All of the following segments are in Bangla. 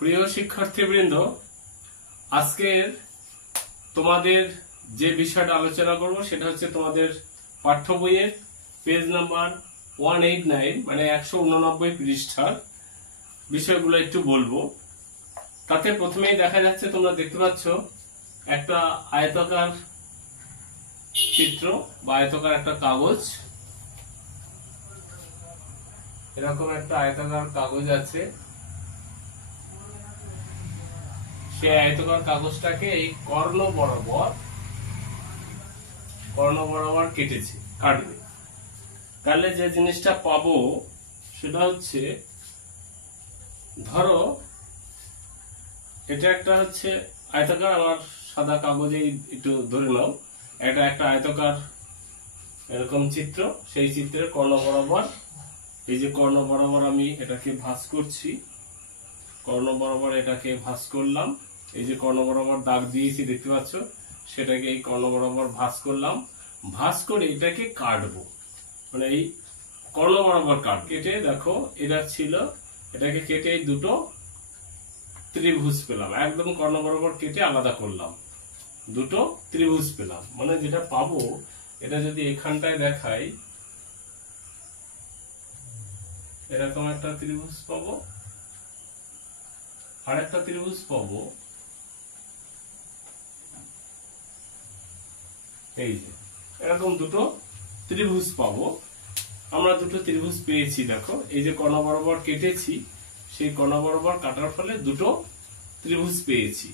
প্রিয় শিক্ষার্থীবৃন্দ, আজকের তোমাদের যে বিষয়টা আলোচনা করব সেটা হচ্ছে তোমাদের পাঠ্য বইয়ের পেজ নাম্বার 189 মানে 189 পৃষ্ঠার বিষয়গুলো একটু বলবো। তাতে প্রথমেই দেখা যাচ্ছে, তোমরা দেখতে পাচ্ছ একটা আয়তাকার চিত্র বা আয়তাকার একটা কাগজ। এরকম একটা আয়তাকার কাগজ আছে। সেই আয়তাকার কাগজটাকে এই কর্ণ বরাবর কাটবে। তাহলে যে জিনিসটা পাবো সেটা হচ্ছে, ধরো এটা একটা হচ্ছে আয়তাকার, আমার সাদা কাগজে একটু ধরে নাও, এটা একটা আয়তাকার এরকম চিত্র। সেই চিত্রের কর্ণ বরাবর, এই যে কর্ণ বরাবর আমি এটাকে ভাঁজ করছি, কর্ণ বরাবর এটাকে ভাঁজ করলাম। এই যে কর্ণ বরাবর দাগ দিয়েছি দেখতে পাচ্ছ, সেটাকে এই কর্ণ বরাবর ভাঁজ করলাম। ভাঁজ করে এটাকে কাটবো, মানে এই কর্ণ বরাবর কেটে দেখো এটা ছিল, এটাকে কেটে এই দুটো ত্রিভুজ পেলাম। একদম কর্ণ বরাবর কেটে আলাদা করলাম, দুটো ত্রিভুজ পেলাম। মানে যেটা পাবো, এটা যদি এখানটায় দেখাই, এরকম একটা ত্রিভুজ পাবো, আর একটা ত্রিভুজ পাবো, এই যে এরকম দুটো ত্রিভুজ পাবো। আমরা দুটো ত্রিভুজ পেয়েছি। দেখো এই যে কর্ণ বরাবর কেটেছি, সেই কর্ণ বরাবর কাটার ফলে দুটো ত্রিভুজ পেয়েছি।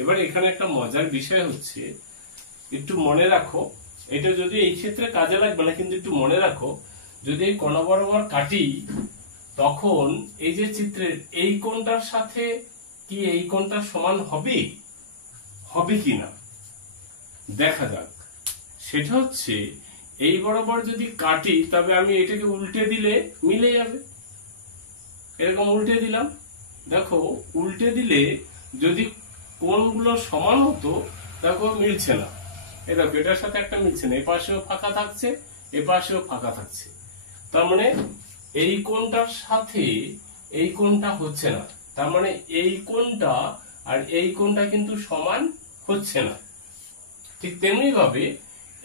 এবার এখানে একটা মজার বিষয় হচ্ছে, একটু মনে রাখো, এটা যদি এই ক্ষেত্রে কাজে লাগবে না, কিন্তু একটু মনে রাখো, যদি এই কর্ণ বরাবর কাটি, তখন এই যে চিত্রের এই কোণটার সাথে কি এই কোণটা সমান হবে কিনা দেখা যাক। সেটা হচ্ছে, এই বরাবর যদি কাটি তবে আমি এটাকে উল্টে দিলে মিলে যাবে। এরকম উল্টে দিলাম, দেখো উল্টে দিলে যদি কোণগুলো সমান হতো, দেখো মিলছে না। এই দেখো এটার সাথে একটা মিলছে না, এপাশেও ফাঁকা থাকছে, এপাশেও ফাঁকা থাকছে। তার মানে এই কোণটার সাথে এই কোণটা হচ্ছে না। তার মানে এই কোণটা আর এই কোণটা কিন্তু সমান হচ্ছে না। ঠিক তেমনি ভাবে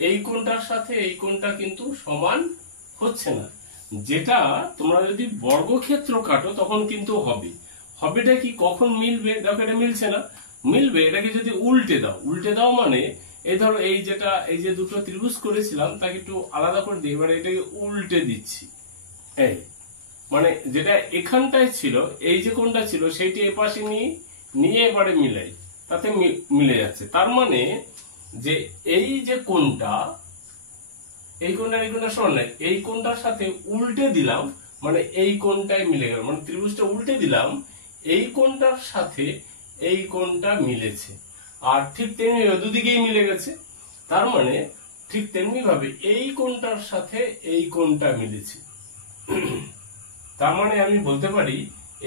এই কোণটার সাথে এই কোণটা কিন্তু সমান হচ্ছে না। যেটা তোমরা যদি বর্গক্ষেত্র কাটো তখন কিন্তু হবে। হবেটা কি, কখন মিলবে? দেখো এটা মিলছে না, মিলবে এটাকে যদি উল্টে দাও মানে এই ধরো এই যে দুটো ত্রিভুজ করেছিলাম তাকে একটু আলাদা করে দিই, এবারে এটাকে উল্টে দিচ্ছি। এই মানে যেটা এখানটায় ছিল, এই যে কোণটা ছিল সেইটি এপাশে নিয়ে এবারে মিলাই, তাতে মিলে যাচ্ছে। তার মানে যে এই যে কোণটা, এই কোণটা সমান নাই, এই কোণটার সাথে উল্টে দিলাম মানে এই কোণটাই মিলে গেল। মানে ত্রিভুজটা উল্টে দিলাম, এই কোণটার সাথে এই কোণটা মিলেছে। আর ঠিক তেমনি দুদিকেই মিলে গেছে। তার মানে ঠিক তেমনি ভাবে এই কোণটার সাথে এই কোণটা মিলেছে। তার মানে আমি বলতে পারি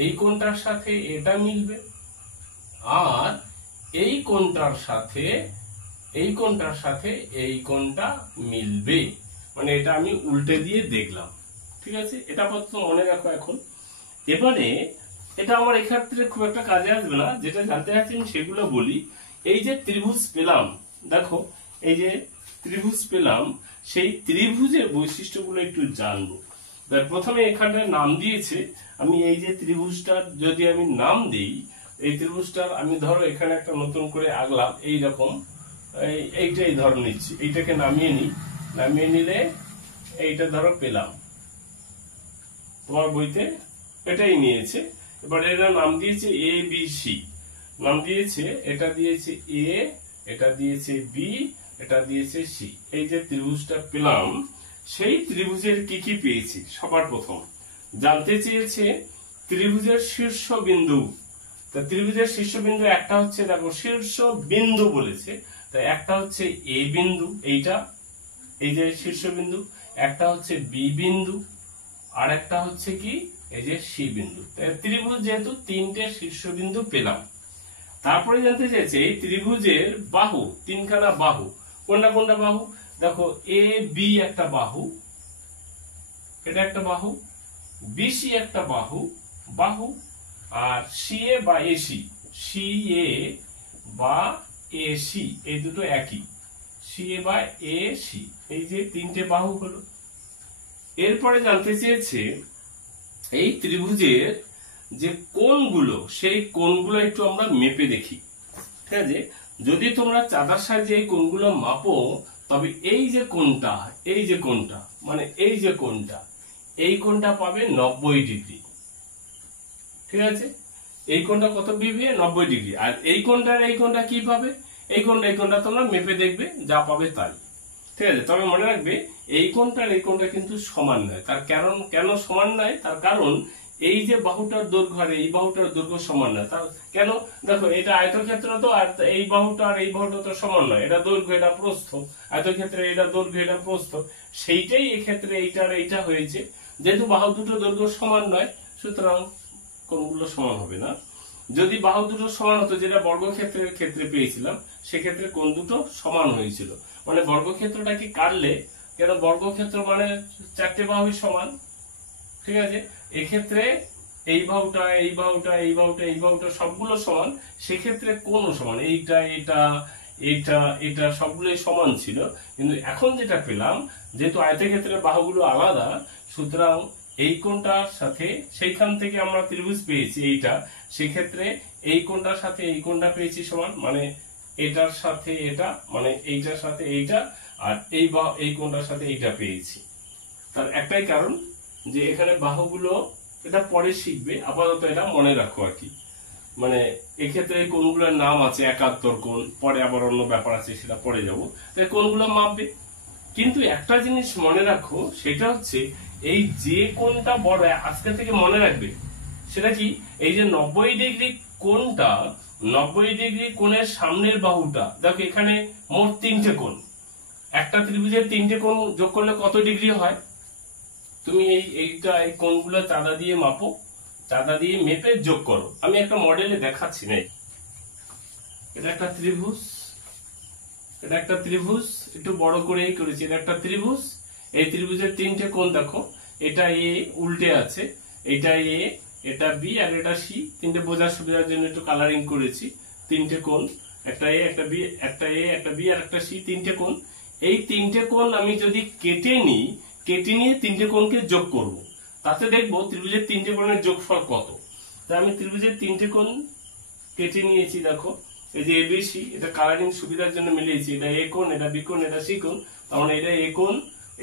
এই কোণটার সাথে এটা মিলবে, আর এই কোণটার সাথে এই কোণটা মিলবে। মানে এটা আমি উল্টে দিয়ে দেখলাম। ঠিক আছে, এটা আপাতত মনে রাখো এখন। এবারে এটা আমার এক্ষেত্রে খুব একটা কাজে আসবে না, যেটা জানতে চাচ্ছি আমি সেগুলো বলি। এই যে ত্রিভুজ পেলাম, দেখো এই যে ত্রিভুজ পেলাম, সেই ত্রিভুজের বৈশিষ্ট্যগুলো একটু জানবো। প্রথমে এখানটায় নাম দিয়েছে, আমি এই যে ত্রিভুজটার যদি আমি নাম দিই, এই ত্রিভুজটার আমি ধরো এখানে একটা নতুন করে আঁকলাম, এইরকম এইটাই ধরো নিচ্ছি, এইটাকে নামিয়ে নিলে এইটা ধরো পেলাম, তোমার বইতে এটাই নিয়েছে। এবার এরা নাম দিয়েছে এ বি সি, নাম দিয়েছে, এটা দিয়েছে এ, এটা দিয়েছে বি, এটা দিয়েছে সি। এই যে ত্রিভুজটা পেলাম, সেই ত্রিভুজের কি কি পেয়েছি সবার প্রথম জানতে চেয়েছে ত্রিভুজের শীর্ষবিন্দু। তা ত্রিভুজের শীর্ষবিন্দু একটা হচ্ছে, দেখো শীর্ষবিন্দু বলেছে, তাই একটা হচ্ছে এ বিন্দু, এইটা এই যে শীর্ষবিন্দু, একটা হচ্ছে বি বিন্দু, আর একটা হচ্ছে কি এই যে সি বিন্দু। তাই ত্রিভুজ যেহেতু তিনটে শীর্ষবিন্দু পেলাম। তারপরে জানতে চাইছে এই ত্রিভুজের বাহু, তিনখানা বাহু, কোনটা বাহু? দেখো এ বি একটা বাহু, এটা একটা বাহু, বিসি একটা বাহু, আর সিএ বা এসি, সিএ বা এসি এই দুটো একই, সিএ বা এসি, এই যে তিনটে বাহু হলো। এরপরে জানতে চেয়েছে এই ত্রিভুজের যে কোণগুলো, সেই কোণগুলো একটু আমরা মেপে দেখি। ঠিক আছে, যদি তোমরা চাঁদার সাহায্যে এই কোণগুলো মাপো, তবে এই যে কোণটা, এই যে কোণটা, মানে এই যে কোণটা, এই কোণটা পাবে 90 ডিগ্রি। ঠিক আছে, এই কোণটা কত ডিগ্রি? 90 ডিগ্রি। আর এই কোণটা কি পাবে? এই কোণটা তোমরা মেপে দেখবে, যা পাবে তাই। ঠিক আছে, তবে মনে রাখবে এই কোণটা কিন্তু সমান নয়। তার কারণ, কেন সমান নয়? তার কারণ এই যে বাহুটার দৈর্ঘ্য আর এই বাহুটার দৈর্ঘ্য সমান নয়। তার কেন? দেখো, এটা আয়তক্ষেত্র তো, আর এই বাহুটা আর এই বাহুটা তো সমান নয়। এটা দৈর্ঘ্য, এটা প্রস্থ। আয়তক্ষেত্রে এটা দৈর্ঘ্য, এটা প্রস্থ। সেইটাই এক্ষেত্রে এইটা আর এইটা হয়েছে। যেহেতু বাহু দুটো দৈর্ঘ্য সমান নয়, সুতরাং কোণগুলো সমান হবে না। যদি বাহু দুটো সমান হতো, যেটা বর্গক্ষেত্রের ক্ষেত্রে পেয়েছিলাম, সেক্ষেত্রে কোণ দুটো সমান হয়েছিল। মানে বর্গক্ষেত্রটাকে কাটলে, কেন বর্গক্ষেত্র মানে চারটে বাহুই সমান। ঠিক আছে, এক্ষেত্রে এই বাহুটা, এই বাহুটা, এই বাহুটা, এই বাহুটা সবগুলো সমান, সেক্ষেত্রে কোণও সমান। এইটা, এটা, এটা, এটা সবগুলোই সমান ছিল। কিন্তু এখন যেটা পেলাম, যেহেতু আয়তক্ষেত্রের বাহুগুলো আলাদা, সুতরাং এই কোণটার সাথে, সেইখান থেকে আমরা ত্রিভুজ পেয়েছি এইটা, সেক্ষেত্রে এই কোণটার সাথে এই কোণটা পেয়েছি সমান, মানে এটার সাথে এটা, মানে এইটার সাথে এইটা, আর এই কোণটার সাথে এইটা পেয়েছি। তার একটাই কারণ যে এখানে বাহুগুলো, এটা পরে শিখবে, আপাতত এটা মনে রাখো আর কি। মানে এক্ষেত্রে এই কোণগুলোর নাম আছে একাত্তর কোণ, পরে আবার অন্য ব্যাপার আছে, সেটা পরে যাবো। কোণগুলো মাপবে, কিন্তু একটা জিনিস মনে রাখো, সেটা হচ্ছে এই যে কোণটা বড়, আজকে থেকে মনে রাখবে, সেটা কি? এই যে 90 ডিগ্রি কোণটা, 90 ডিগ্রি কোণের সামনের বাহুটা, দেখো এখানে মোট 3টে কোণ। একটা ত্রিভুজের 3টে কোণ যোগ করলে কত ডিগ্রি হয়? তুমি এই কোণগুলো চাঁদা দিয়ে মাপো, চাঁদা দিয়ে মেপে যোগ করো। আমি একটা মডেলে দেখাচ্ছি। না, এটা একটা ত্রিভুজ, এটা একটা ত্রিভুজ, একটু বড় করেই করেছি। এটা একটা ত্রিভুজ, এই ত্রিভুজের 3টে কোণ দেখো, এটা এ উল্টে আছে, এটা এ, এটা বি, আর এটা সি। 3টে বোঝার সুবিধার জন্য একটু কালারিং করেছি। 3টে কোণ, একটা এ, একটা বি, একটা এ, একটা বি, আর একটা সি, 3টে কোণ। এই 3টে কোণ আমি যদি কেটে নিই, কেটে নিয়ে 3টে কোণকে যোগ করব, তাতে দেখবো ত্রিভুজের 3টে কোণের যোগফল কত। তাই আমি ত্রিভুজের 3টে কোণ কেটে নিয়েছি। দেখো, এই যে এবিসি, এটা কালারিং সুবিধার জন্য মিলিয়েছি। এটা এ কোণ, এটা বি কোণ, এটা সি কোণ। তার মানে এটা এ কোণ,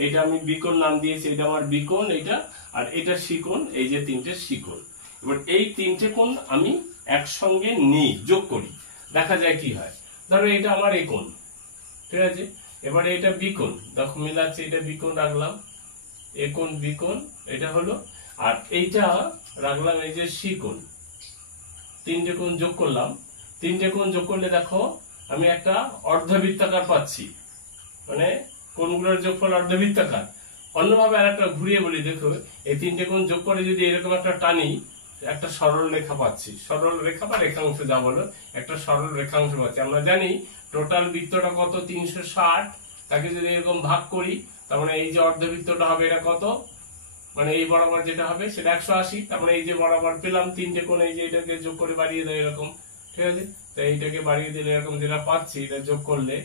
এটা আমি বি কোণ নাম দিয়েছি, এটা আমার বি কোণ, এটা, আর এটা সি কোণ, এই যে 3টে সি কোণ। এবার এই 3টে কোণ আমি একসঙ্গে নিই, যোগ করি, দেখা যায় কি হয়। ধরো এটা আমার এ কোণ, ঠিক আছে, এবারে এটা বি কোণ, দেখো মিলাচ্ছে, এটা বি কোণ রাখলাম, এ কোণ বি কোণ, এটা হলো, আর এইটা রাখলাম এই যে সি কোণ। 3টে কোণ যোগ করলাম, 3টে কোণ যোগ করলে দেখো আমি একটা অর্ধবৃত্তাকার পাচ্ছি, মানে কোণগুলোর যোগফল অর্ধবৃত্তাকার। অন্যভাবে আর একটা ঘুরিয়ে বলি, দেখো এই 3টে কোণ যোগ করে যদি এরকম একটা টানি, একটা সরল রেখা পাচ্ছি। সরল রেখা বা রেখাংশ যা বলো, একটা সরল রেখাংশ পাচ্ছি। আমরা জানি টোটাল বৃত্তটা কত? 360। তাকে যদি এরকম ভাগ করি, তার মানে এই যে অর্ধবৃত্তটা হবে, এটা কত? মানে এই বরাবর যেটা হবে সেটা 180। তার মানে এই যে বরাবর পেলাম 3টে কোণ, এই যে এটাকে যোগ করে বাড়িয়ে দেয় এরকম, ঠিক আছে। তো এইটাকে বাড়িয়ে দিলে এরকম যেটা পাচ্ছি, এটা যোগ করলে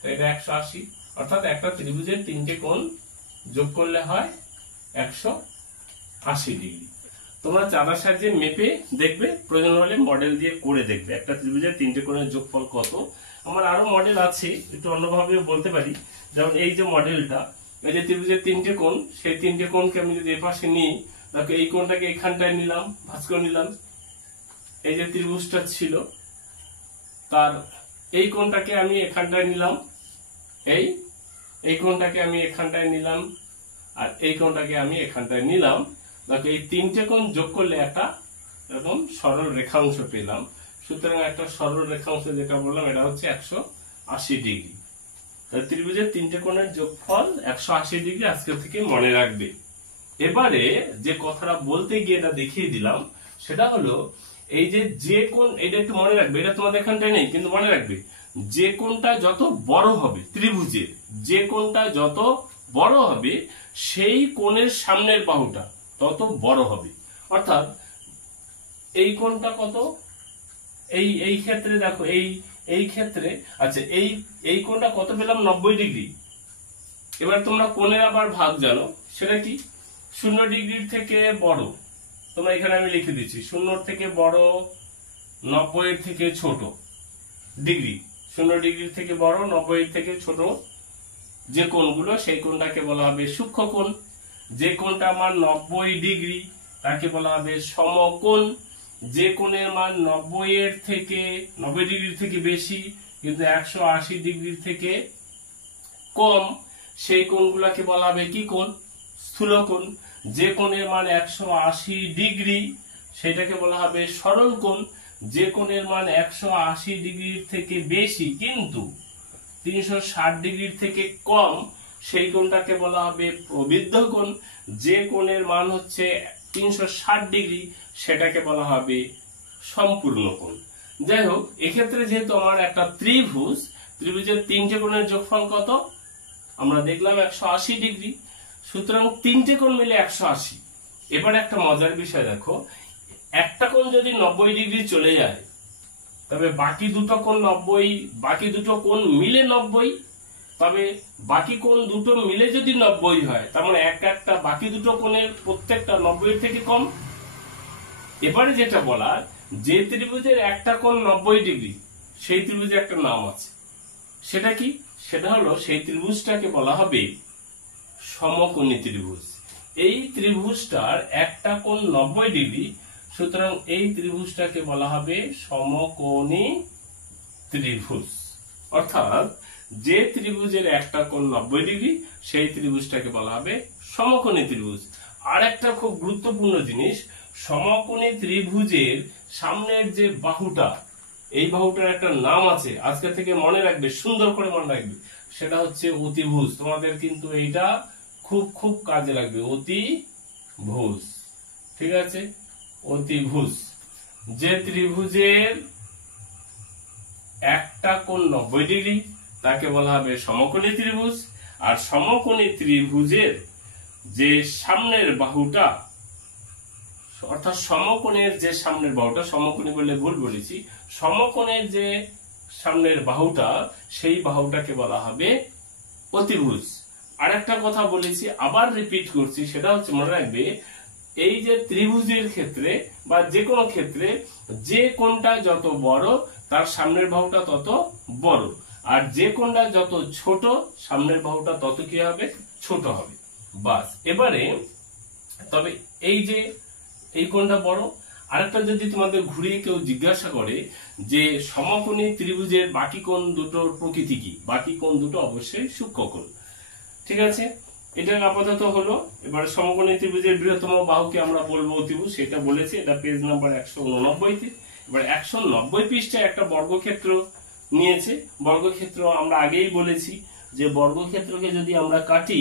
তো এটা 180। অর্থাৎ একটা ত্রিভুজের 3টে কোণ যোগ করলে হয় 180 ডিগ্রি। তোমরা চাঁদার সাহায্যে মেপে দেখবে, প্রয়োজন হলে মডেল দিয়ে করে দেখবে একটা ত্রিভুজের 3টে কোণের যোগফল কত। আমার আরো মডেল আছে, একটু অন্যভাবেও বলতে পারি। যেমন এই যে মডেলটা, এই যে ত্রিভুজের 3টে কোণ, সেই 3টে কোণকে আমি যদি এপাশে নিই, দেখো এই কোণটাকে এখানটায় নিলাম, ভাঁজ করে নিলাম। এই যে ত্রিভুজটা ছিল, তার এই কোণটাকে আমি এখানটায় নিলাম, এই কোণটাকে আমি এখানটায় নিলাম, আর এই কোণটাকে আমি এখানটায় নিলাম। দেখো এই 3টে কোণ যোগ করলে একটা এরকম সরল রেখাংশ পেলাম। সুতরাং একটা সরল রেখাংশ যেটা বললাম, এটা হচ্ছে 180 ডিগ্রি। ত্রিভুজের 3টে কোণের যোগফল 180 ডিগ্রি, আজকে থেকে মনে রাখবে। এবারে যে কথাটা বলতে গিয়ে এটা দেখিয়ে দিলাম, সেটা হলো এই যে কোণ, এটা একটু মনে রাখবে, এটা তোমাদের এখানটায় নেই, কিন্তু মনে রাখবে যে কোণটা যত বড় হবে ত্রিভুজের, যে কোণটা যত বড় হবে, সেই কোণের সামনের বাহুটা তত বড় হবে। অর্থাৎ এই কোণটা কত, এই ক্ষেত্রে দেখো এই ক্ষেত্রে, আচ্ছা এই কোণটা কত পেলাম, 90 ডিগ্রি। এবার তোমরা কোণের আবার ভাগ জানো, সেটা কি, 0 ডিগ্রির থেকে বড়, তোমরা এখানে আমি লিখে দিচ্ছি 0 থেকে বড়, 90 এর থেকে ছোট ডিগ্রি, 0 ডিগ্রির থেকে বড়, 90 এর থেকে ছোট যে কোণগুলো, সেই কোণটাকে বলা হবে সূক্ষ্ম কোণ। যে কোণটা আমার 90 ডিগ্রি তাকে বলা হবে সমকোণ। যে কোণের মান 90 ডিগ্রির থেকে বেশি কিন্তু 180 ডিগ্রির থেকে কম, সেই কোণগুলোকে বলা হবে কি কোণ, স্থূল কোণ। যে কোণের মান 180 ডিগ্রি সেটাকে বলা হবে সরল কোণ। যে কোণের মান 180 ডিগ্রির থেকে বেশি কিন্তু 360 ডিগ্রির থেকে কম, সেই কোণটাকে বলা হবে প্রবৃদ্ধ কোণ। যে কোণের মান হচ্ছে 360 ডিগ্রি সেটাকে বলা হবে সম্পূর্ণ কোণ। যাই হোক, এক্ষেত্রে যেহেতু আমার একটা ত্রিভুজের 3টে কোণের যোগফল কত আমরা দেখলাম 180 ডিগ্রি, সুতরাং 3টে কোণ মিলে 180। এবার একটা মজার বিষয় দেখো, একটা কোণ যদি 90 ডিগ্রি চলে যায় তবে বাকি দুটো কোণ 90, বাকি দুটো কোণ মিলে 90, তবে বাকি কোণ দুটো মিলে যদি 90 হয় তার মানে একটা বাকি দুটো কোণের প্রত্যেকটা 90 এর থেকে কম। এবারে যেটা বলার, যে ত্রিভুজের একটা কোণ 90 ডিগ্রি সেই ত্রিভুজের একটা নাম আছে, সেটা কি, সেটা হলো সেই ত্রিভুজটাকে বলা হবে সমকোণী ত্রিভুজ। এই ত্রিভুজটার একটা কোণ 90 ডিগ্রি, সুতরাং এই ত্রিভুজটাকে বলা হবে সমকোণী ত্রিভুজ। অর্থাৎ যে ত্রিভুজের একটা কোণ 90 ডিগ্রি সেই ত্রিভুজটাকে বলা হবে সমকোণী ত্রিভুজ। আর একটা খুব গুরুত্বপূর্ণ জিনিস, সমকোণী ত্রিভুজের সামনের যে বাহুটা, এই বাহুটার একটা নাম আছে, আজকে থেকে মনে রাখবে, সুন্দর করে মনে রাখবে, সেটা হচ্ছে অতিভুজ। তোমাদের কিন্তু এইটা খুব খুব কাজে লাগবে, অতিভুজ। ঠিক আছে, অতিভুজ। যে ত্রিভুজের একটা কোণ 90 ডিগ্রি তাকে বলা হবে সমকোণী ত্রিভুজ। আর সমকোণী ত্রিভুজের যে সামনের বাহুটা, অর্থাৎ সমকোণের যে সামনের বাহুটা, সমকোণী বলে ভুল বলেছি, সমকোণের যে সামনের বাহুটা সেই বাহুটাকে বলা হবে অতিভুজ। আর একটা কথা বলেছি, আবার রিপিট করছি, সেটা হচ্ছে মনে রাখবে, এই যে ত্রিভুজের ক্ষেত্রে বা যে কোনো ক্ষেত্রে যে কোণটা যত বড় তার সামনের বাহুটা তত বড়, আর যে কোণটা যত ছোট সামনের বাহুটা তত কি হবে, ছোট হবে। বাস। এবারে তবে এই যে এই কোণটা বড়, আরেকটা যদি তোমাদের ঘুরিয়ে কেউ জিজ্ঞাসা করে যে সমকোণী ত্রিভুজের বাকি কোণ দুটোর প্রকৃতি কি, বাকি কোণ দুটো অবশ্যই সূক্ষ্ম কোণ। ঠিক আছে, এটা আপাতত হলো। এবার সমকোণী ত্রিভুজের বৃহত্তম বাহুকে আমরা বলবো অতিভুজ, সেটা বলেছি, এটা পেজ নাম্বার 189-তে। এবার 190 পৃষ্ঠায় একটা বর্গক্ষেত্র নিয়েছে। বর্গক্ষেত্র আমরা আগেই বলেছি যে বর্গক্ষেত্রকে যদি আমরা কাটি,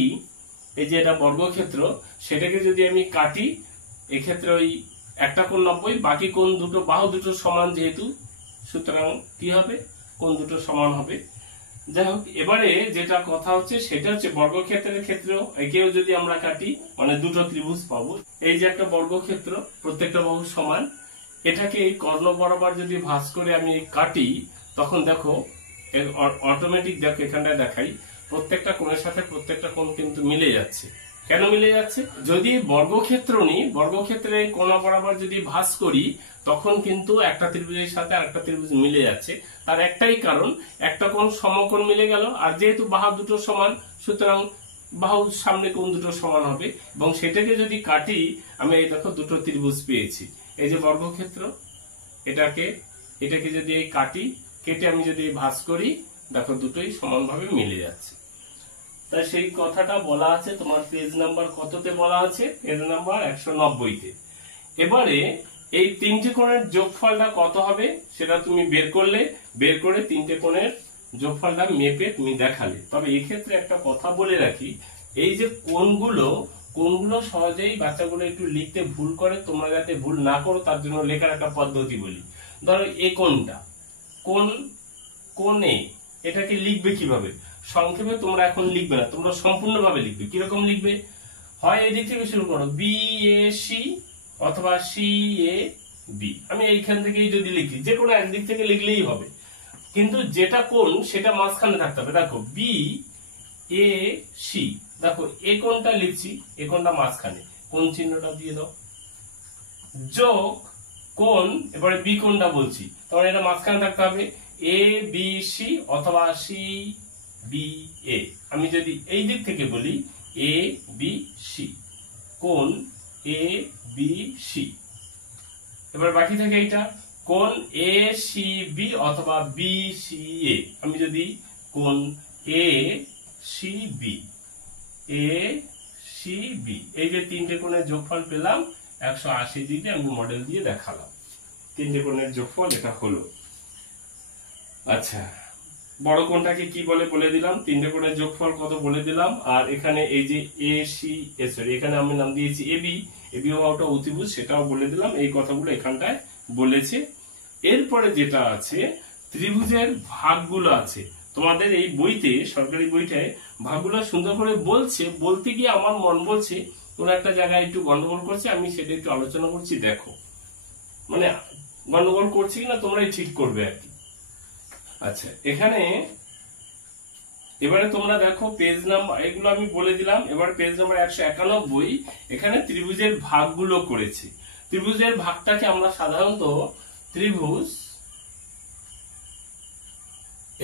এই যে এটা বর্গক্ষেত্র, সেটাকে যদি আমি কাটি, এক্ষেত্রে ওই একটা কোণ 90, বাকি কোণ দুটো, বাহু দুটো সমান যেহেতু, সুতরাং কি হবে, কোণ দুটো সমান হবে। যাই হোক, এবারে যেটা কথা হচ্ছে সেটা হচ্ছে বর্গক্ষেত্রের ক্ষেত্রেও একেও যদি আমরা কাটি, মানে দুটো ত্রিভুজ পাবো। এই যে একটা বর্গক্ষেত্র, প্রত্যেকটা বাহু সমান, এটাকে এই কর্ণ বরাবর যদি ভাঁজ করে আমি কাটি, তখন দেখো অটোমেটিক, দেখো এখানটায় দেখাই, প্রত্যেকটা কোণের সাথে প্রত্যেকটা কোণ কিন্তু মিলে যাচ্ছে। কেন মিলে যাচ্ছে? যদি বর্গক্ষেত্র নিই, বর্গক্ষেত্রে কোণ বরাবর যদি ভাঁজ করি, তখন কিন্তু একটা ত্রিভুজের সাথে আরেকটা ত্রিভুজ মিলে যাচ্ছে। তার একটাই কারণ, একটা কোণ সমকোণ মিলে গেল, আর যেহেতু বাহু দুটো সমান, সুতরাং বাহুর সামনে কোণ দুটো সমান হবে। এবং সেটাকে যদি কাটি, আমি এই দেখো দুটো ত্রিভুজ পেয়েছি। এই যে বর্গক্ষেত্র, এটাকে যদি কাটি, কেটে আমি যদি ভাঁজ করি, দেখো দুটোই সমানভাবে মিলে যাচ্ছে। তাই সেই কথাটা বলা আছে তোমার পেজ নাম্বার কততে বলা আছে, পেজ নাম্বার 190-তে। এবারে এই তিনটে কোণের যোগফলটা কত হবে সেটা তুমি বের করে তিনটে কোণের যোগফলটা মেপে তুমি দেখালে। তবে এই ক্ষেত্রে একটা কথা বলে রাখি, এই যে কোণগুলো সহজেই বাচ্চাগুলো একটু লিখতে ভুল করে, তোমরা যাতে ভুল না করো তার জন্য লেখার একটা পদ্ধতি বলি। ধরো এই কোণটা, কোণে এটাকে লিখবে কিভাবে, সংক্ষেপে তোমরা এখন লিখবে না, তোমরা সম্পূর্ণভাবে লিখবে। কিরকম লিখবে? হয় এদিক থেকে শুরু করো, BAC অথবা CA বি। আমি এইখান থেকেই যদি লিখি, যে কোনো একদিক থেকে লিখলেই হবে, কিন্তু যেটা কোণ সেটা মাঝখানে থাকতে হবে। দেখো বি এ সি, দেখো এ কোণটা লিখছি, এ কোণটা মাঝখানে, কোণ চিহ্নটা দিয়ে দাও, যোগ কোণ, এবারে বি কোণটা বলছি, তখন এটা মাঝখানে থাকতে হবে, এ বি সি অথবা সি বি এ। আমি যদি এই দিক থেকে বলি এ বি সি, কোণ এ বি সি। এবার বাকি থাকে এইটা, কোণ এ সি বি অথবা বি সি এ। আমি যদি কোণ A C B, A C B, এই যে তিনটে কোণের যোগফল পেলাম 180 ডিগ্রি, আমি মডেল দিয়ে দেখালাম তিনটে কোণের যোগফল এটা হলো। আচ্ছা, বড় কোণটাকে কি বলে বলে দিলাম, তিনটে কোণের যোগফল কত বলে দিলাম। আর এখানে এই যে এ সি, সরি এখানে আমি নাম দিয়েছি এবি, এবি বাহুটা অতিভুজ, সেটাও বলে দিলাম, এই কথাগুলো এখানটায় বলেছে। এরপরে যেটা আছে ত্রিভুজের ভাগগুলো আছে, তোমাদের এই বইতে, সরকারি বইটায় ভাগগুলো সুন্দর করে বলছে, বলতে গিয়ে আমার মন বলছে কোন একটা জায়গায় একটু গন্ডগোল করছে, আমি সেটা একটু আলোচনা করছি, দেখো মানে গন্ডগোল করছি কিনা তোমরাই ঠিক করবে আর কি। আচ্ছা, এখানে এবারে তোমরা দেখো পেজ নাম্বার, এগুলো আমি বলে দিলাম। এবার পেজ নাম্বার 191, এখানে ত্রিভুজের ভাগগুলো করেছে। ত্রিভুজের ভাগটাকে আমরা সাধারণত ত্রিভুজ,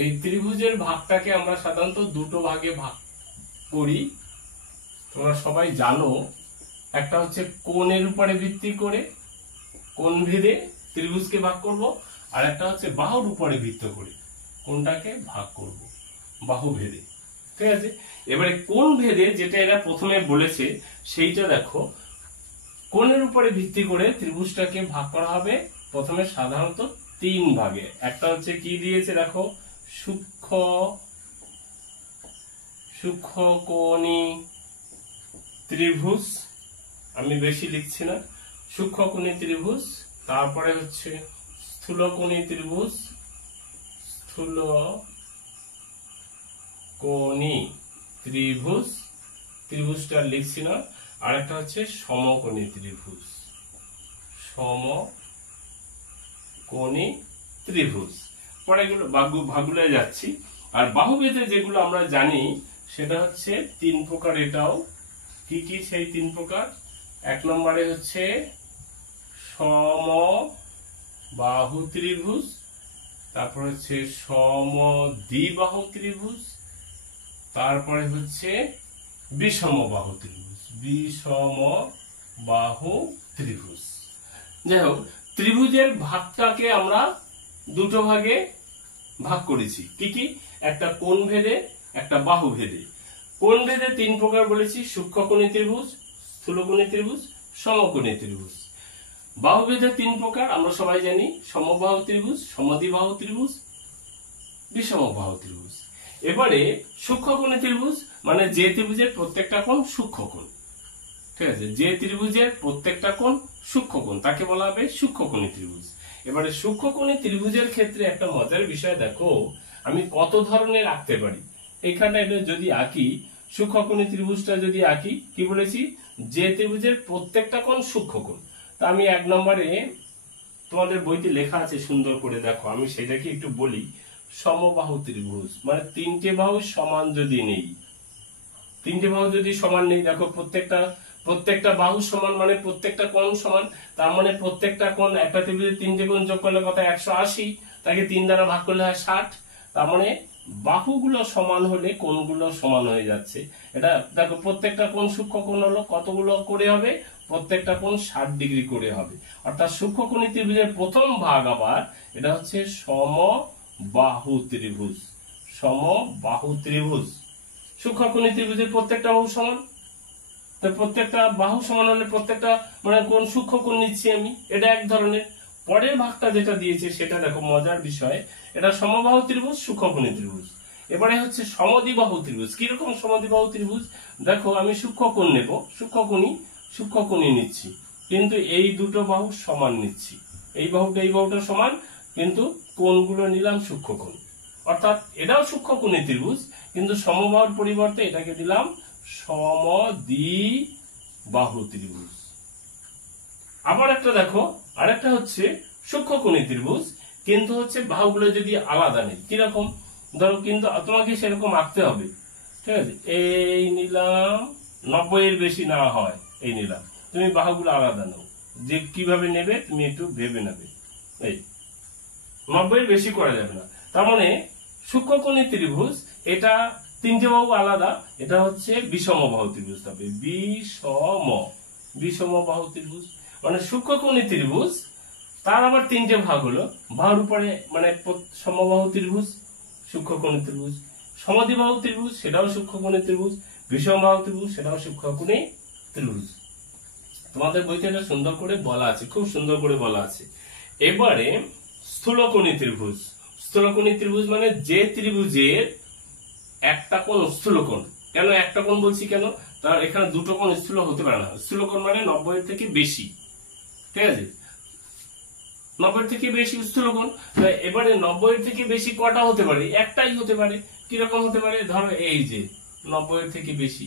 এই ত্রিভুজের ভাগটাকে আমরা সাধারণত দুটো ভাগে ভাগ করি, তোমরা সবাই জানো। একটা হচ্ছে কোণের উপরে ভিত্তি করে, কোণ ভেদে ত্রিভুজকে ভাগ করব, আর একটা হচ্ছে বাহুর উপরে ভিত্তি করে কোণটাকে ভাগ করব, বাহু ভেদে। ঠিক আছে, এবারে কোণ ভেদে যেটা এরা প্রথমে বলেছে সেইটা দেখো, কোণের উপরে ভিত্তি করে ত্রিভুজটাকে ভাগ করা হবে প্রথমে সাধারণত তিন ভাগে। একটা হচ্ছে কি দিয়েছে দেখো, সূক্ষ্মকোণী ত্রিভুজ, আমি বেশি লিখছি না, সূক্ষ্মকোণী ত্রিভুজ। তারপরে হচ্ছে স্থূলকোণী ত্রিভুজ, স্থূলকোণী ত্রিভুজ, ত্রিভুজটা লিখছি না। আর একটা হচ্ছে সমকোণী ত্রিভুজ, সমকোণী ত্রিভুজ। পরে এগুলো ভাগগুলো যাচ্ছি। আর বাহুভেদে যেগুলো আমরা জানি সেটা হচ্ছে তিন প্রকার। এটাও কি কি সেই তিন প্রকার? এক নম্বরে হচ্ছে সমবাহু ত্রিভুজ, তারপর হচ্ছে সমদ্বিবাহু ত্রিভুজ, তারপরে হচ্ছে বিষমবাহু ত্রিভুজ, বিষমবাহু ত্রিভুজ। যাই হোক, ত্রিভুজের ভাগটাকে আমরা দুটো ভাগে ভাগ করেছি। কি কি? একটা কোণ ভেদে, একটা বাহু ভেদে। কোণ ভেদে তিন প্রকার বলেছি, সূক্ষ্মকোণী ত্রিভুজ, স্থূলকোণী ত্রিভুজ, সমকোণী ত্রিভুজ। বাহু ভেদে তিন প্রকার আমরা সবাই জানি, সমবাহু ত্রিভুজ, সমদ্বিবাহু ত্রিভুজ, বিষমবাহু ত্রিভুজ। এবারে সূক্ষ্মকোণী ত্রিভুজ মানে যে ত্রিভুজের প্রত্যেকটা কোণ সূক্ষ্মকোণ। ঠিক আছে, যে ত্রিভুজের প্রত্যেকটা কোণ সূক্ষ্মকোণ তাকে বলা হবে সূক্ষ্মকোণী ত্রিভুজ। এবারে সূক্ষ্মকোণী ত্রিভুজের ক্ষেত্রে একটা মজার বিষয় দেখো, আমি কত ধরনের আঁকতে পারি। এইখানটা এটা যদি আঁকি, সূক্ষ্মকোণী ত্রিভুজটা যদি আঁকি, কি বলেছি, যে ত্রিভুজের প্রত্যেকটা কোণ সূক্ষ্মকোণ। তা আমি এক নম্বরে, তোমাদের বইতে লেখা আছে সুন্দর করে, দেখো আমি সেটাকে একটু বলি। সমবাহু ত্রিভুজ মানে তিনটে বাহু সমান যদি নেই, তিনটে বাহু যদি সমান নেই, দেখো প্রত্যেকটা বাহু সমান মানে প্রত্যেকটা কোণ সমান, তার মানে প্রত্যেকটা কোণ, একটা ত্রিভুজের তিনটে কোণ যোগ করলে কত? 180, তাকে 3 দ্বারা ভাগ করলে হয় 60। তার মানে বাহুগুলো সমান হলে কোণগুলো সমান হয়ে যাচ্ছে। এটা দেখো, প্রত্যেকটা কোণ সূক্ষ্মকোণ হলো কতগুলো করে হবে? প্রত্যেকটা কোণ 60 ডিগ্রি করে হবে। অর্থাৎ সূক্ষ্মকোণী ত্রিভুজের প্রথম ভাগ আবার এটা হচ্ছে সমবাহু ত্রিভুজ, সমবাহু ত্রিভুজ। সূক্ষ্মকোণী ত্রিভুজের প্রত্যেকটা বাহু সমান, তো প্রত্যেকটা বাহু সমান হলে প্রত্যেকটা মানে কোন সূক্ষ্মকোণ নিচ্ছি আমি, এটা এক ধরনের। পরের ভাগটা যেটা দিয়েছে সেটা দেখো মজার বিষয়, এটা সমবাহু ত্রিভুজ, সূক্ষ্মকোণী ত্রিভুজ। এবারে হচ্ছে সমদ্বিবাহু ত্রিভুজ। কিরকম সমদ্বিবাহু ত্রিভুজ? দেখো আমি সূক্ষ্মকোণ নেব, সূক্ষ্মকোণী নিচ্ছি, কিন্তু এই দুটো বাহু সমান নিচ্ছি, এই বাহুটা সমান, কিন্তু কোণগুলো নিলাম সূক্ষ্মকোণ। অর্থাৎ এটাও সূক্ষ্মকোণী ত্রিভুজ, কিন্তু সমবাহুর পরিবর্তে এটাকে দিলাম সমদ্বিবাহু ত্রিভুজ। আবার একটা দেখো, আরেকটা হচ্ছে সূক্ষ্মকোণী ত্রিভুজ, কিন্তু হচ্ছে বাহুগুলো যদি আলাদা নেই। কিরকম? ধরো কিন্তু তোমাকে সেরকম আঁকতে হবে, ঠিক আছে? এই নিলাম, 90 এর বেশি না হয় এই নিলাম, তুমি বাহুগুলো আলাদা নাও। যে কিভাবে নেবে তুমি একটু ভেবে নেবে। এই 90 এর বেশি করা যাবে না। তার মানে সূক্ষ্মকোণী ত্রিভুজ এটা তিনটে বাহু আলাদা, এটা হচ্ছে বিষম বাহু ত্রিভুজ হবে। বিষম বাহু ত্রিভুজ মানে সূক্ষ্মকোণী ত্রিভুজ, তার আবার তিনটে ভাগ হলো। বাহুর উপরে মানে সমবাহু ত্রিভুজ, সূক্ষ্মকোণী ত্রিভুজ, সমদ্বিবাহু ত্রিভুজ, সেটাও সূক্ষ্মকোণী ত্রিভুজ, বিষম বাহু ত্রিভুজ, সেটাও সূক্ষ্মকোণী ত্রিভুজ। তোমাদের বইতে এটা সুন্দর করে বলা আছে, খুব সুন্দর করে বলা আছে। এবারে স্থূলকোণী ত্রিভুজ। স্থূলকোণী ত্রিভুজ মানে যে ত্রিভুজের একটা কোণ স্থূলকোণ। কেন একটা কোণ বলছি কেন? তার এখানে দুটো কোণ স্থূল হতে পারে না। স্থূলকোণ মানে 90 এর থেকে বেশি, ঠিক আছে? 90 এর থেকে বেশি স্থূলকোণ। এবারে 90 এর থেকে বেশি কটা হতে পারে? একটাই হতে পারে। কিরকম হতে পারে? ধরো এই যে 90 এর থেকে বেশি,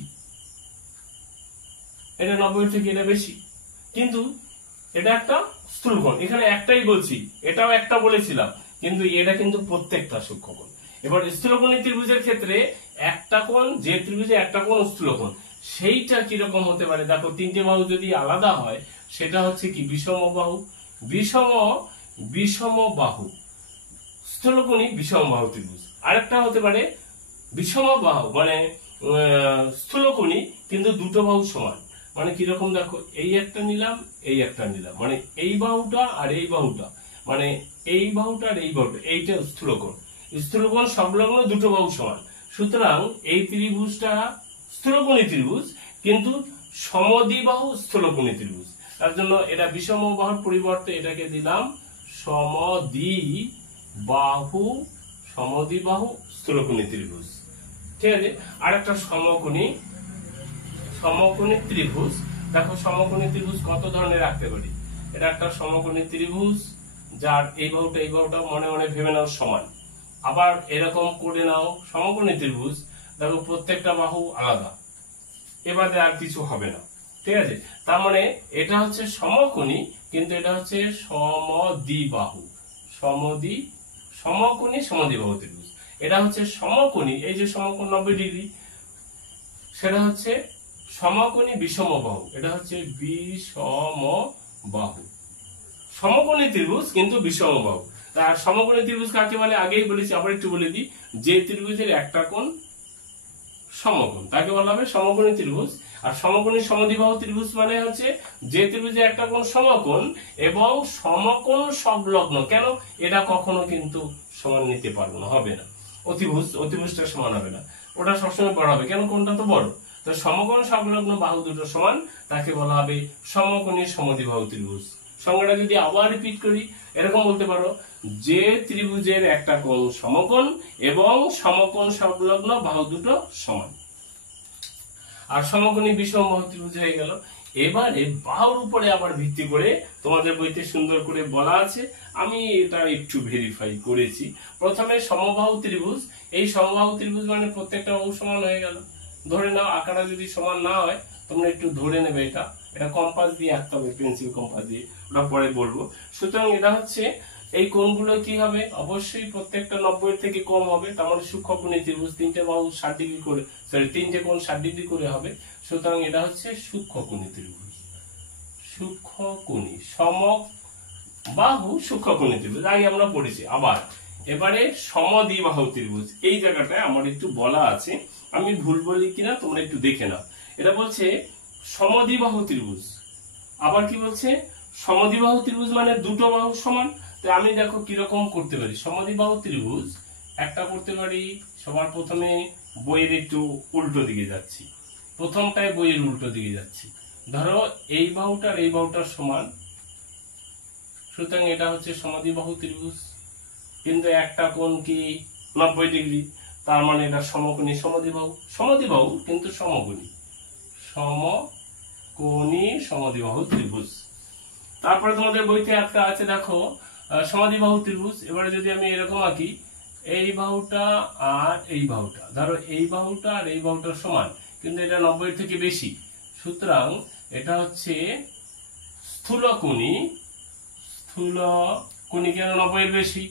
এটা 90 এর থেকে এটা বেশি, কিন্তু এটা একটা স্থূলকোণ। এখানে একটাই বলছি, এটাও একটা বলেছিলাম, কিন্তু এটা কিন্তু প্রত্যেকটা সূক্ষ্মকোণ। এবার স্থূলকোণী ত্রিভুজের ক্ষেত্রে একটা কোণ, যে ত্রিভুজে একটা কোণ স্থূলকোণ, সেইটা কিরকম হতে পারে? দেখো তিনটে বাহু যদি আলাদা হয় সেটা হচ্ছে কি বিষম বাহু। বিষম বাহু স্থূলকোণী বিষম বাহু ত্রিভুজ। আরেকটা হতে পারে বিষম বাহু মানে স্থূলকোণী কিন্তু দুটো বাহু সমান। মানে কিরকম? দেখো এই একটা নিলাম, এই একটা নিলাম, মানে এই বাহুটা আর এই বাহুটা, মানে এই বাহুটা আর এই বাহুটা, এইটা স্থূলকোণ। স্থূলকোণ সংলগ্ন দুটো বাহু সমান, সুতরাং এই ত্রিভুজটা স্থূলকোণী ত্রিভুজ কিন্তু সমদ্বিবাহু স্থূলকোণী ত্রিভুজ। তার জন্য এটা বিষম বাহুর পরিবর্তে এটাকে দিলাম সমদ্বিবাহু স্থূলকোণী ত্রিভুজ, ঠিক আছে? আর একটা সমকোণী ত্রিভুজ। দেখো সমকোণী ত্রিভুজ কত ধরনের রাখতে পারি। এটা একটা সমকোণী ত্রিভুজ যার এই বাহুটা মনে মনে ভেবে নাও সমান। আবার এরকম করে নাও সমকোণী ত্রিভুজ, দেখো প্রত্যেকটা বাহু আলাদা, এবারে আর কিছু হবে না, ঠিক আছে? তার মানে এটা হচ্ছে সমকোণী, কিন্তু এটা হচ্ছে সমকোণী সমদ্বিবাহু ত্রিভুজ। এটা হচ্ছে সমকোণী, এই যে সমকোণ 90 ডিগ্রি, সেটা হচ্ছে সমকোণী বিষম বাহু। এটা হচ্ছে বিষম বাহু, সমকোণী ত্রিভুজ কিন্তু বিষম বাহু। তার সমকোণী ত্রিভুজ কাকে বলে আগেই বলেছি, আবার একটু বলে দিই। যে ত্রিভুজের একটা কোণ সমকোণ তাকে বলা হবে সমকোণী ত্রিভুজ। আর সমকোণী সমদ্বিবাহু ত্রিভুজ মানে হচ্ছে যে ত্রিভুজে একটা কোণ সমকোণ এবং সমকোণ সংলগ্ন। কেন? এটা কখনো কিন্তু সমান নিতে পারবো না, হবে না। অতিভুজটা সমান হবে না, ওটা সবসময় বড় হবে। কেন? কোণটা তো বড়। তো সমকোণ সংলগ্ন বাহু দুটো সমান, তাকে বলা হবে সমকোণী সমদ্বিবাহু ত্রিভুজ। সংজ্ঞাটা যদি আবার রিপিট করি, এরকম বলতে পারো, যে ত্রিভুজের একটা কোণ সমকোণ এবং সমকোণ সংলগ্ন বাহু দুটো সমান। আর সমকোণী বিষম বাহু ত্রিভুজ হয়ে গেল। এবারে বাহুর উপরে আবার ভিত্তি করে তোমাদের বইতে সুন্দর করে বলা আছে, আমি এটা একটু ভেরিফাই করেছি। প্রথমে সমবাহু ত্রিভুজ। এই সমবাহু ত্রিভুজ মানে প্রত্যেকটা বাহু সমান হয়ে গেল। ধরে নাও আকারটা যদি সমান না হয় তোমরা একটু ধরে নেবে, এটা কম্পাস দিয়ে আঁকতে হবে, পেন্সিল কম্পাস দিয়ে, ওটা পরে বলবো। সুতরাং এটা হচ্ছে এই কোণগুলো কি হবে? অবশ্যই প্রত্যেকটা 90 এর থেকে কম হবে। তার মানে সূক্ষ্মকোণী ত্রিভুজ, তিনটে বাহু 60 ডিগ্রি করে, তিনটে কোণ 60 ডিগ্রি করে হবে। সুতরাং এটা হচ্ছে সূক্ষ্মকোণী ত্রিভুজ। সূক্ষ্মকোণী সমবাহু সূক্ষ্মকোণী ত্রিভুজ আগে আমরা পড়েছি। আবার এবারে সমদ্বিবাহু ত্রিভুজ, এই জায়গাটায় আমার একটু বলা আছে, আমি ভুল বলি কিনা তোমরা একটু দেখে নাও। এটা বলছে সমদ্বিবাহু ত্রিভুজ। আবার কি বলছে? সমদ্বিবাহু ত্রিভুজ মানে দুটো বাহু সমান। তো আমি দেখো কিরকম করতে পারি সমদ্বিবাহু ত্রিভুজ। একটা করতে পারি, সবার প্রথমে বইয়ের একটু উল্টো দিকে যাচ্ছি, প্রথমটায় বইয়ের উল্টো দিকে যাচ্ছি। ধরো এই বাহুটা আর এই বাহুটার সমান, সুতরাং এটা হচ্ছে সমদ্বিবাহু ত্রিভুজ, কিন্তু একটা কোণ কি 90 ডিগ্রি, তার মানে এটা সমকোণী সমদ্বিবাহু কিন্তু সমকোণী সমদ্বিবাহু ত্রিভুজ। তারপরে তোমাদের বইতে একটা আছে দেখো সমদ্বিবাহু ত্রিভুজ। এবারে যদি আমি এরকম আঁকি, এই বাহুটা আর এই বাহুটা, ধরো এই বাহুটা আর এই বাহুটা সমান, কিন্তু এটা 90 এর থেকে বেশি, সুতরাং এটা হচ্ছে স্থূল কোণী কেন 90 এর বেশি,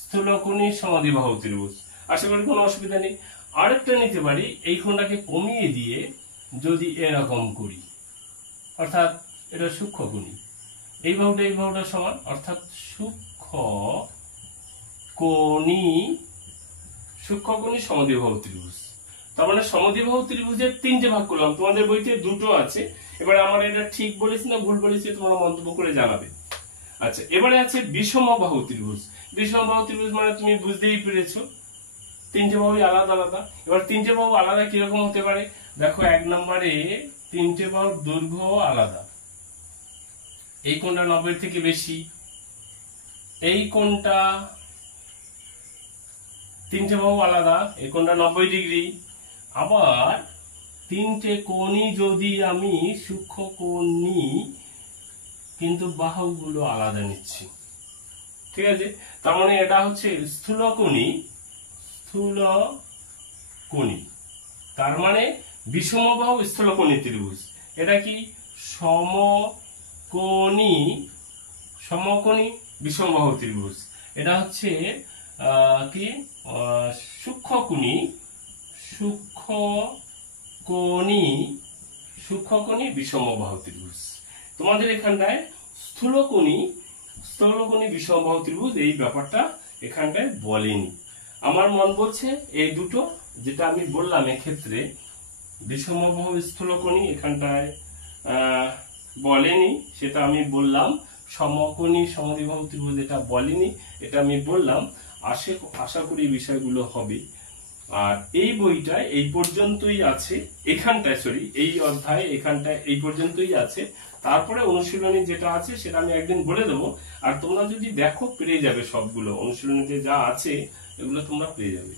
স্থূল কোণী সমাদ্বিবাহু ত্রিভুজ। আশা করি কোনো অসুবিধা নেই। আরেকটা নিতে পারি, এই কোণটাকে কমিয়ে দিয়ে যদি এরকম করি, অর্থাৎ এটা সূক্ষ্ম কোণী, এই বাহুটা সমান, অর্থাৎ সূক্ষ্ম কোণী সমদ্বিবাহু ত্রিভুজ। তার মানে সমদ্বিবাহু ত্রিভুজের 3টে ভাগ করলাম, তোমাদের বইতে 2টো আছে। এবারে আমার এটা ঠিক বলেছি না ভুল বলেছি তোমরা মন্তব্য করে জানাবে। আচ্ছা, এবারে আছে বিষমবাহু ত্রিভুজ। বিষমবাহু ত্রিভুজ মানে তুমি বুঝতেই পেরেছো, 3টে বাহুই আলাদা আলাদা। এবার 3টে বাহু আলাদা কিরকম হতে পারে, দেখো 1 নম্বরে 3টে বাহুর দৈর্ঘ্য আলাদা, এই কোণটা 90 থেকে বেশি, এই কোণটা 3টে বাহু আলাদা, এই কোণটা 90 ডিগ্রি। আবার 3টে কোণই যদি আমি সূক্ষ্ম কোণ নিই, কিন্তু বাহুগুলো আলাদা নিচ্ছি, ঠিক আছে। তার মানে এটা হচ্ছে স্থূল কোণী, তার মানে বিষমবাহু স্থূলকোণী ত্রিভুজ। এটা কি সমকোণী বিষমবাহু ত্রিভুজ। এটা হচ্ছে কি সূক্ষ্মকোণী বিষমবাহু ত্রিভুজ। তোমাদের এখানটায় স্থূলকোণী বিষমবাহু ত্রিভুজ এই ব্যাপারটা এখানটায় বলেনি। আমার মন বলছে এই দুটো যেটা আমি বললাম, এক্ষেত্রে বিষমবাহু স্থূলকোণী এখানটায় বলেনি, সেটা আমি বললাম। সমকোণী সমদ্বিবাহু ত্রিভুজ এটা বলেনি, এটা আমি বললাম। আশা করি বিষয়গুলো হবে। আর এই বইটা এই পর্যন্তই আছে, এখানটায় সরি এই অধ্যায় এখানটায় এই পর্যন্তই আছে। তারপরে অনুশীলনী যেটা আছে সেটা আমি একদিন বলে দেবো। আর তোমরা যদি দেখো পেরে যাবে, সবগুলো অনুশীলনীতে যা আছে এগুলো তোমরা পেয়ে যাবে।